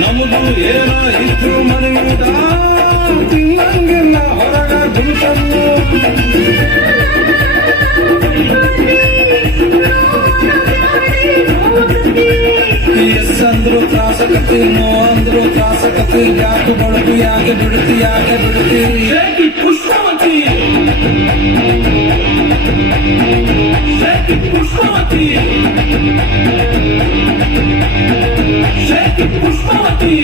ನಮ್ದು ಏನ ಇದ್ರು ಮನೆಯೂಟ ತಿನ್ನಂಗಿಲ್ಲ ಹೊರಗ ಗುರುತನ್ನು ಎಸ್ ಅಂದ್ರು ತ್ರಾಸಕತಿ ನೋ ಅಂದ್ರು ತ್ರಾಸಕತಿ ಯಾಕೆ ಬಳುಕು ಯಾಕೆ ಬಿಡುತ್ತಿ ಪುಷ್ಪವತಿ ಪುಷ್ಪವತಿ ಪುಷ್ಪವತಿ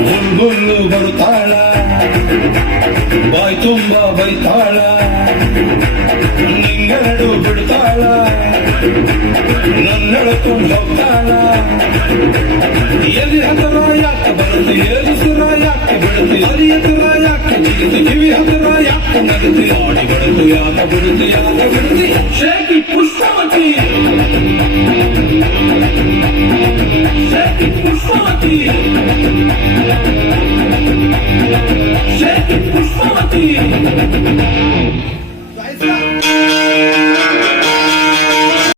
ಬುಲ್ಬುಲ್ಲು ಬರುತ್ತಾಳ ಬಾಯ್ ತುಂಬ ಬೈತಾಳ ನಿಂಗೆರಡು ಬಿಡ್ತಾಳ ನನ್ನೆಳಕೊಂಡು ಹೋಗ್ತಾಳ ಎಲ್ಲಿ ಹತ್ರ ಯಾಕೆ ಬರುತ್ತೆ ಏಳು ಸುರ ಯಾಕೆ ಬಿಡುತ್ತೆ ಅಲ್ಲಿ ಹತ್ರ ಯಾಕೆ ಬಿಡುತ್ತೆ ಕಿವಿ ಹತ್ರ ಯಾಕೆ ನಗುತ್ತೆ ಆಡಿ ಬಡುತ್ತೆ ಯಾಕೆ ಬಿಡುತ್ತೆ ಶೇಖಿ ಪುಷ್ಪವತಿ ಶೇಖಿ ಪುಷ್ಪವತಿ ಶೇಖಿ ಪುಷ್ಪವತಿ